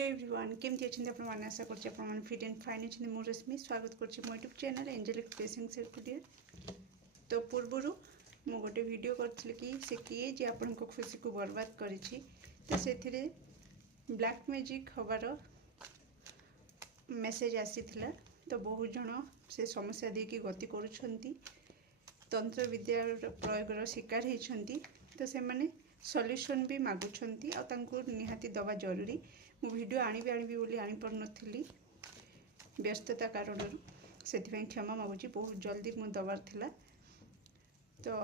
Hello everyone केमती अच्छे आप आशा कर फिट एंड फाइन अच्छे मु रश्मि स्वागत कर मो YouTube channel Angelic Blessing Self. तो पूर्वर मु गोटे वीडियो करी कि से किए जे आपण खुशी को बर्बाद करी तो से ब्लैक मैजिक हबार मेसेज आसी तो बहुत जन से समस्या देकी गति करुँच तंत्र विद्यार प्रयोगर शिकार होती तो से माने सॉल्यूशन भी मागुंट आ निहाती दवा जरूरी। मु वीडियो आनी बोली आनी पार नथिली व्यस्तता कारण से क्षमा मागुची बहुत जल्दी मु दबार थिला। तो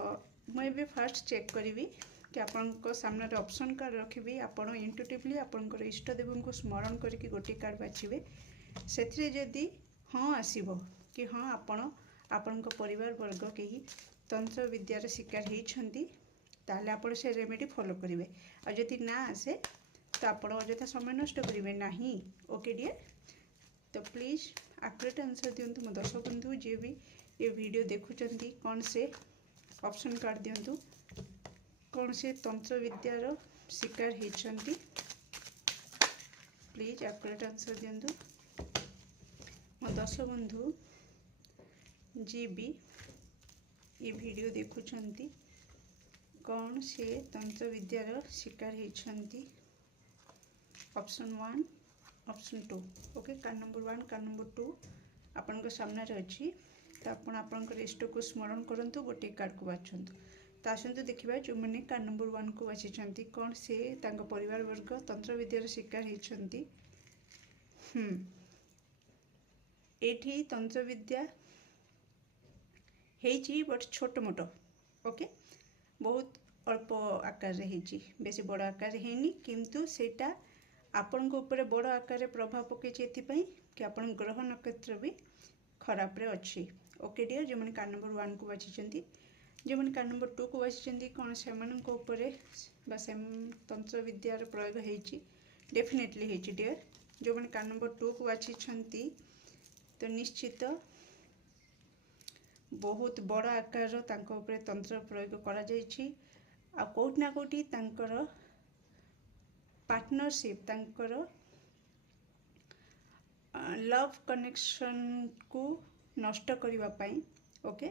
मुझे फास्ट चेक करी कि आपण सामने ऑप्शन कार्ड रखी आपण इंटुटिवली आपणकर इष्टदेव को स्मरण करके गोटे कार्ड बाछिबे से जदि हाँ आसीबो कि हाँ आपण परिवार वर्ग कहीं तंत्र विद्यार शिकार होती ताले आपण से रेमेडी फॉलो करेंगे और जदि ना आसे तो आप अଯଥା समय नष्ट करेंगे नहीं। ओके डियर, तो प्लीज एक्यूरेट आंसर दिंतु मो दर्शक बंधु जी भी ये वीडियो देखुं कौन से ऑप्शन कार्ड दिंतु कौन से तंत्र विद्यार शिकार होती प्लीज एक्यूरेट आंसर दिंतु मो दर्शक बंधु जी भी ये वीडियो देखुं कौन से तंत्र विद्यार शिकार होती। Option 1 option 2 okay card number 1 card number 2 आपण सामने अच्छी तो आपणकर इष्ट को स्मरण करूँ गोटे कार्ड को बाछंतु। तो आसतु देखा जो मैंने कार्ड नंबर 1 को बाछी कौन से परिवार वर्ग तंत्र विद्यार शिकार होती। ये तंत्र विद्या बट छोट मोट ओके बहुत अल्प आकार रे बेसी बड़ आकार है किंतु सेटा आपण ऊपर बड़ आकार प्रभाव पकई कि आपण ग्रह नक्षत्र भी खराब रे अच्छी। ओके डियर, जो मैंने कार्ड नंबर 1 को बाछी जो मैंने कार्ड नंबर 2 को बाछी कौन से तंत्र विद्यार प्रयोग होती डेफिनेटली होती डियर। जो मैंने कार्ड नंबर 2 को बाछी तो निश्चित बहुत बड़ आकार तंत्र प्रयोग करा जायछि आ कोठी ना कोठी पार्टनरशिप लव कनेक्शन को नष्ट करिवा पई ओके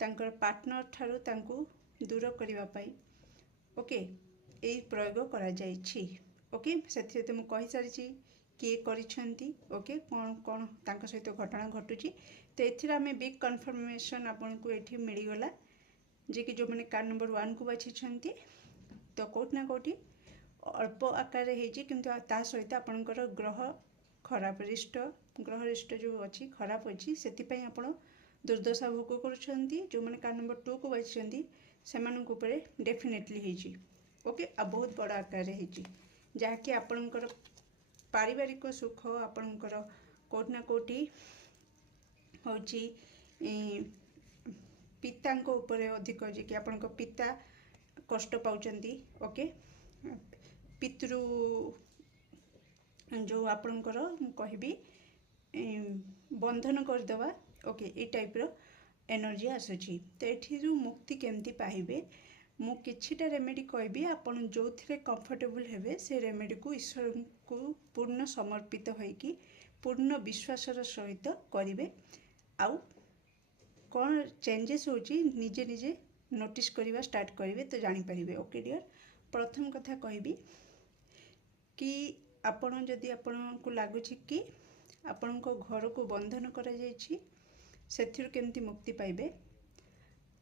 पार्टनर ठारू दूर करिवा पई ओके ए प्रयोग करा जायछि। ओके से तो मुझे सारी किए करिसेंती ओके कौन कौन तांको सहित घटना घटुची तो एथिरा में बिग कन्फर्मेशन आपको ये मिलगला जे कि जो मैंने कार्ड नंबर 1 को बाछी तो कोठी ना कोठी अल्प आकार किंतु ता सहित आपणकर ग्रह खराब ग्रह रिष्ट जो अच्छी खराब अच्छी से आपण दुर्दशा भोग करुँच। जो मैंने कार्ड नंबर 2 को बाछी से डेफिनेटली होती ओके आ बहुत बड़ आकार जहाँकि आपणकर पारिवारिक सुख आपणकर कोठी ना कोठी होची पिता उपरे अधिक जे कि आपणक पिता कष्ट पाउचंती ओके पितृ जो आपणकर कहबी बंधन करदेवा ओके ये टाइप रो एनर्जी आसुची। तो ये मुक्ति केमती पाइबे मु किछिटा रेमेडी कहबी आपन जो थे कंफर्टेबल हेबे से रेमेडी को ईश्वर को पूर्ण समर्पित होइकी पूर्ण विश्वासर सहित करिवे आउ कौन चेंजेस होची निजे निजे नोटिस करवा स्टार्ट करेंगे तो जानीपर। ओके डियर, प्रथम कथा कहबी कि आपण जदि आपण को लगुच कि आपण को घर को बंधन करा जायछि सेथिरु केमती मुक्ति पाइबे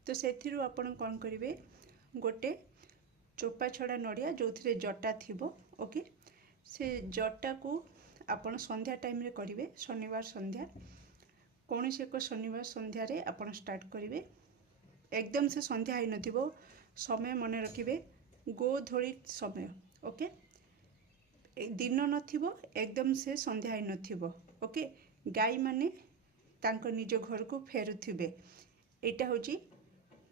तो सेथिरु आपण कौन करेंगे गोटे चोपा छड़ा नड़िया जो थे जटा थिबो ओके से जटा को आपण संध्या टाइम रे करेंगे शनिवार संध्या कौन से एक शनिवार संध्या रे आपण स्टार्ट करेंगे एकदम से संध्या ही नथिबो समय मन रखिबे गोधूली समय ओके दिन नथिबो एकदम से संध्या ही नथिबो ओके गाई माने तांको निज घर को फेरुथिबे एटा होची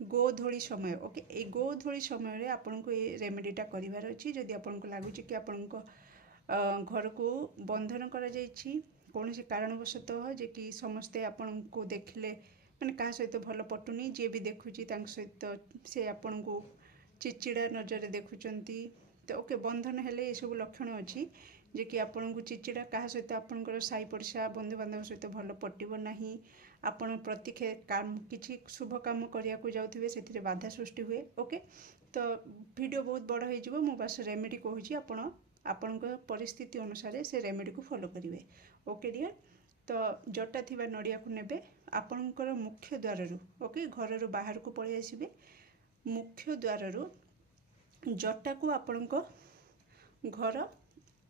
गोधूली समय ओके ए गोधूली समय रे आपन को ए रेमेडीटा करिवार अछि। जदि आपन को लागुची कि आपन को घर को बंधन करा जायछि कौन से कारणवशतः जे कि समस्ते आपन को देखले मैंने क्या सहित भल पटुनी जी भी देखुची सहित से आपण को चिड़चिड़ा नजर देखुं तो ओके बंधन हेले ये सब लक्षण अच्छी जे कि आपण को चिचिड़ा क्या सहित आपंकर साई पड़िशा बंधु बांधव सहित भल पटिब नहीं आपण प्रति काम किसी शुभ काम करने को जाऊे से बाधा सृष्टि हुए। ओके तो वीडियो बहुत बड़ हो मु बस रेमेडी कहूँ आपण आपण परिस्थिति अनुसार से रेमेडी को फॉलो करेंगे। ओके डियर तो जटा थी नड़िया को नेबे आपणकर मुख्य द्वार ओके घर बाहर को पलि आसबे मुख्य द्वार जटा को आपण घर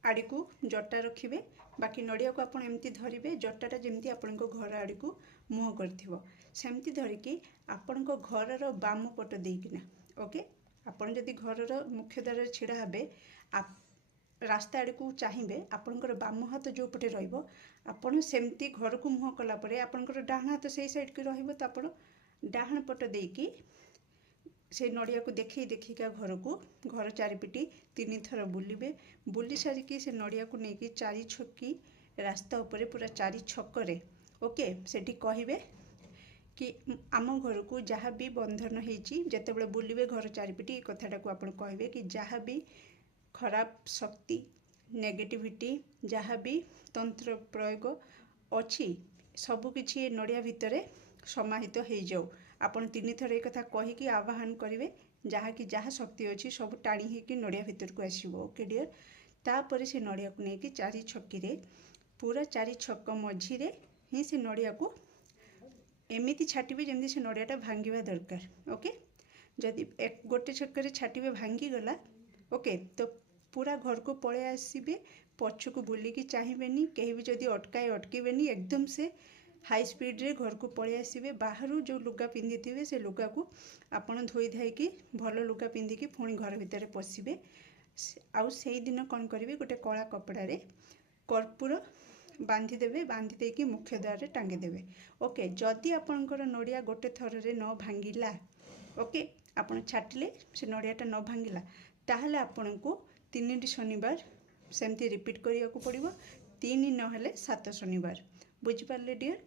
आड़ी को जटा रखिए बाकी नड़िया को आपण एमती धरिबे जटाटा जमती आपण घर आड़ी को मुँह करमती धरिकी आपण घर बाम पट देकिना ओके आपण जदि घर मुख्य द्वार छिड़ा हेबे रास्ता आड़ को चाहिए आपणकर बाम हाथ जो पटे आपण सेमती घर को मुँह कलापर आपणकर डाहाण हाथ से साइड की रहिबो तो आपण डाहाण पट देकी से नड़िया को देखी देखिका घर को घर चारिपिटी 3 थर बुलिबे बुली सारिकी से नड़िया को लेकिन 4 छक्की रास्ता उपरे पूरा 4 छक्कर ओके सेठी कहिबे कि आम घर को जहाँ भी बंधन होती जिते बुलिबे घर चारिपिटी कथाटा को आपण कहिबे कि जहाँ भी खराब शक्ति नेगेटिविटी जहाँ भी तंत्र प्रयोग अच्छी सबकि नड़िया भितर समाहित हो जाऊ आपण 3 थर एक कथा कहीकि आह्वान करेंगे जहाँ कि जहाँ शक्ति अच्छी सब टाणी होकर नड़िया भितर को आसो। ओके डियर तापर से नड़िया को लेकिन 4 छक्की पूरा 4 छक्क मझीरे ही से नड़िया को एमती छाटिबे जमी से नड़ियाटा भांगा दरकार। ओके जदि एक गोटे छक्कर छाटिबे भांगी गला ओके तो पूरा घर को पलि आसबे पछ को बुलिकी चाहिए कहीं भी जदि अटकेबेनी एकदम से हाई स्पीड रे घर को पलि आसबे बाहर जो लुगा पिंधि थे से लुगा को आपण धोई धाइकी भल लुगा पिंधिकी पुणी घर भितर पशिबे आउ से दिन कौन करेंगे गोटे कला कपड़े कर्पूर बांधिदेवे बांधि देकी मुख्य द्वार टांगीदेवे। ओके जदि आपणकर नड़िया गोटे थर रे न भांगिला ओके आपण छाटिले से नड़ियाटा न भांगिला ताहले आपण को 3 शनिवार सेमती रिपीट करिया को पड़िबो 3 नहेले 7 शनिवार बुझिपारे डियर।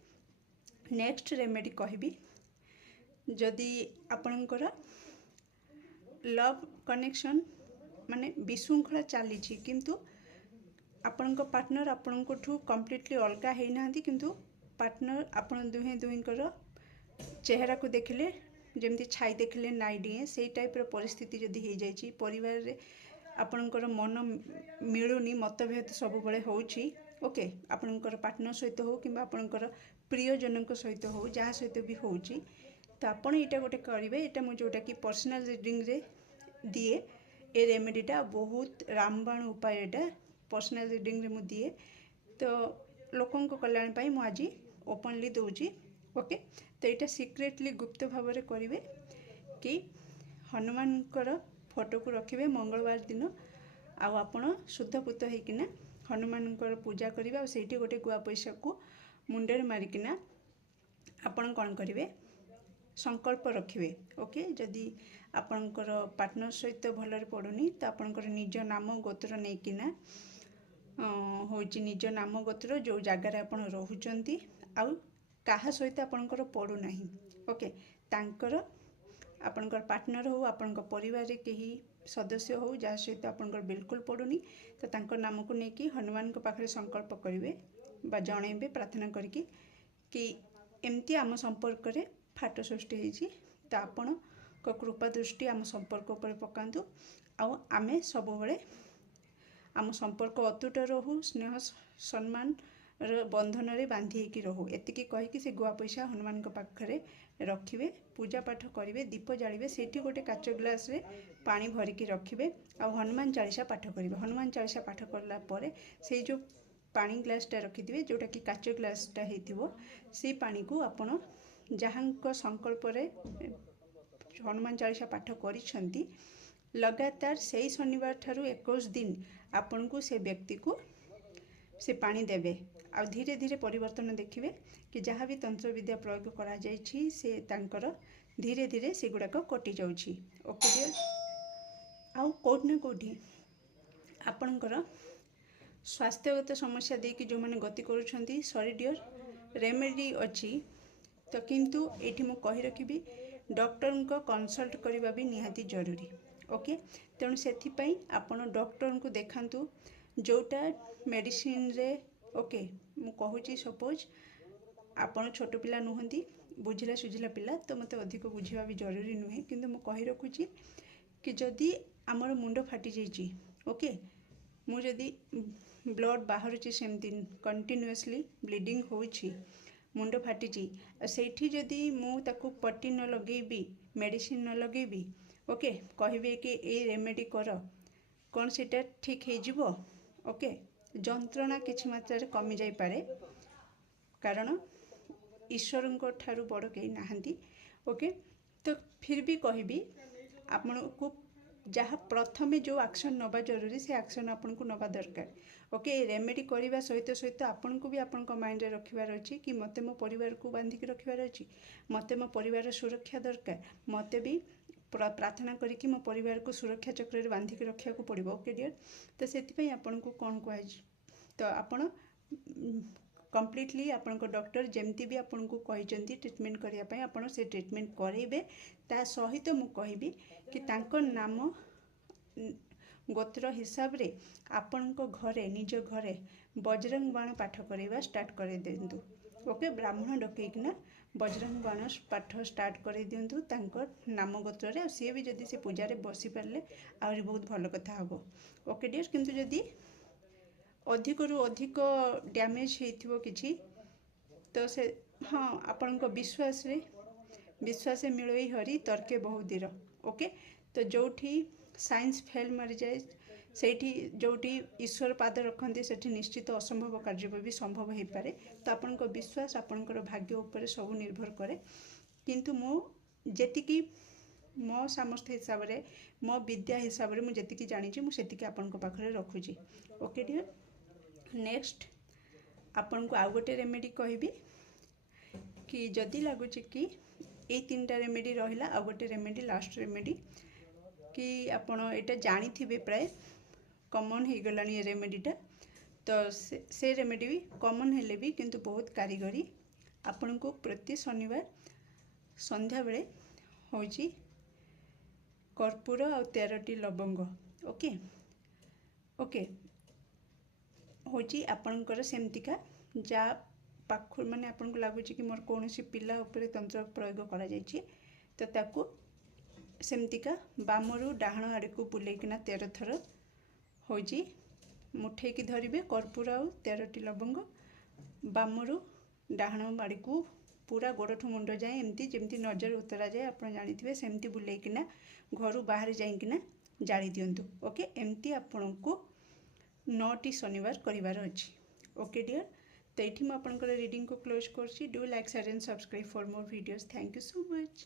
नेक्स्ट रेमेडी कहबी जदि आपणकर लव कनेक्शन माने विशृंखला चली किंतु आपण पार्टनर आपण कम्प्लीटली अलग होना किंतु पार्टनर आपण दुहें चेहरा को देखिले जमती छाई देखिले नाई डिए से टाइप परिस्थिति जदि हो जाइए परिवार रे आपणकर मन मिलूनी मतभेद सब बड़े होची ओके आपणकर पार्टनर सहित हो कि आपणकर प्रियजन सहित हो जहाँ सहित भी होची तो आपण यहाँ गोटे करेंगे यहाँ मुझे जोटा कि पर्सनाल रीडिंग रे दिए ए रेमेडीटा बहुत रामबाण उपाय एटा पर्सनाल रीडिंग रे मु दिए तो लोकों कल्याण पाई मु आज ओपनली दूची। ओके तो यहाँ सिक्रेटली गुप्त भाव में करेंगे कि हनुमान फोटो को रखिए मंगलवार दिन आपण शुद्धपूत होकिना हनुमान पूजा करेंगे से गोटे गुआ पैसा को मुंडे मारिकिना आपण कौन करेंगे संकल्प रखिए। ओके जदि आपणकर पार्टनर सहित भलरे पड़ुनी तो आपणकर निज नाम गोत्र नहींकिना हूँ निज नाम गोत्र जो जगार आपण रोचंती आउ कहा सहित आपणकर पड़ूना ओके तांकर आपणकर पार्टनर हो आपणकर परिवार रे कहीं सदस्य हो जहाँ सहित आपणकर बिल्कुल पड़ुनी तो तांकर नाम को लेकिन हनुमान पाखे संकल्प करेंगे बा जनइबे प्रार्थना करके कि एमती आम संपर्क रे फाट सृष्टि होती तो आपण कृपा दृष्टि आम संपर्क उपर पकातु आउ आमे सबुबले आम संपर्क अतुट रहू स्नेह सम्मान बंधन रे बांधी की रहू एतिकी कहीकि से गुआ पैसा हनुमान पाखे रखिए पूजा पाठ करेंगे दीप जालिबे सेठी गोटे काच ग्लास रे पानी भरिकी रखिए आ हनुमान चालीसा पाठ करेंगे हनुमान चालीसा पाठ करला परे से जो पानी ग्लासटा रखिथे जोटा कि काच ग्लासटा होइथिबो से पानी को आपण जहाँ संकल्प रे हनुमान चालीसा पाठ करिसेंती लगातार से शनिवार ठारू 21 दिन आपण को से व्यक्ति को से पानी देवे आ धीरे धीरे परिवर्तन देखिए कि जहाँ भी तंत्र विद्या प्रयोग करा जाइछि से तांकर धीरे धीरे से गुड़ाक कटि जाउछि। ओके डियर आउ कोट ना कोठी आपणकर स्वास्थ्यगत समस्या देकी जो मैंने गति करुछंती सॉरी डियर रेमेडी अच्छी तो किंतु एठी मु कहि रखिबी डॉक्टर को कंसल्ट करबा भी निहाती जरूरी। ओके तेणु से आपण डॉक्टर को देखांतु जोटा मेडिसिन रे ओके मु कहूची सपोज आपण छोट पिला नुहंती बुझिला सुझिला पिला तो मते अधिक बुझिबा भी जरूरी नुहे किंतु मु कहि रखुची कि जदि आमर मुंड फाटी जाइए ओके मु जदि ब्लड बाहर सेमती कंटिन्यूअसली ब्लीडिंग होउची मुंड फाटी से जदि मुझे पट्टी न लगेबी मेडिसिन न लगेबी ओके कहबे कि ए रेमेडी कर कौन सीटा ठीक हो ओके जंत्रणा किछि मात्रा रे कमी जाई पारे कारण ईश्वर ठारू बड़ कहीं नहांती ओके तो फिर भी कहबी आपण को जहाँ प्रथमे जो एक्शन नवा जरूरी से एक्शन आपन को नवा दरकार ओके रेमेडी करने सहित सहित आपन को भी आपण माइंड रे रखिबार अछि कि मते मो परिवार को बांधिक रखिबार अछि मते मो परिवार सुरक्षा दरकार मते भी प्रार्थना करिकि मो परिवार को सुरक्षा चक्र रे बांधिक रखिया को पड़िबो ओके डियर तो सेति पई आपन को कोन कहै तो आपण कम्प्लीटली आपण डॉक्टर जमती भी आपन को कहिचंती ट्रीटमेंट करिया पई आपण से ट्रीटमेंट करेबे ता सहित मु कहबी कि तांको नाम गोत्र हिसाब रे आपण को घरे निज घरे बजरंग बाण पाठ करवा स्टार्ट कर दिंतु ओके ब्राह्मण डकईकिना बजरंग बाण पाठ स्टार्ट कर दिंतु तांको नाम गोत्र रे सी भी जदि से पूजा रे बसी पारले आउरी बहुत भल कथा हबो ओके डियर किंतु जदि अधिक रु अधिक डैमेज हेथिबो किछि तो से हाँ आपण को विश्वास मिलई हरि तर्के बहुदीर ओके तो जोठी साइंस फेल मरी जाए सेठी जोठी ईश्वर पाद रखते सेठी निश्चित असंभव कार्य भी संभव हो पारे तो आपण को विश्वास आपणकर भाग्य उपर सब निर्भर करे किंतु मो जेतिकी मो सामर्थ्य हिसाब रे मो विद्या हिसाब रे मु जेतिकी जानि छि मु सेतिकी आपण को पाखरे रखुची ओके डियर नेक्स्ट आपण को आउ गोटे रेमेडी कहबी कि जदि लगुच कि ये तीनटा रेमेडी रहिला आउ गोटे रेमेडी लास्ट रेमेडी कि आपण एटा जानी थिबे प्राय कॉमन हो गलानी ये रेमेडीटा तो से रेमेडी भी कॉमन हेले भी किंतु बहुत कारीगरी आपण को प्रति शनिवार संध्या बेले होची कर्पूर आ 13टी लवंग ओके ओके होची आपणकर सेमतिका जा पाखु माने आपन को लागुची कि मोर कोनोसी पिला ऊपर तंत्र प्रयोग करा जायछि तो ताकू सेमतिका बामरु डाहण आड़ को बुलेकिना 13 थर होची मुठे की धरिबे कर्पूर आ 13टी लवंग बामरु डाहण आड़ को पूरा गोड़ठू मुंड जाए एमती जेमती नजर उतरा जाए आप जानिथिबे सेमती बुलेकिना घरु बाहर जाइकिना जाली दियंतु ओके एमती आपन को 9टी शनिवार करिवार अछि ओके डियर तो ये मुझे रीडिंग को क्लोज कर do like share and subscribe for more videos thank you so much.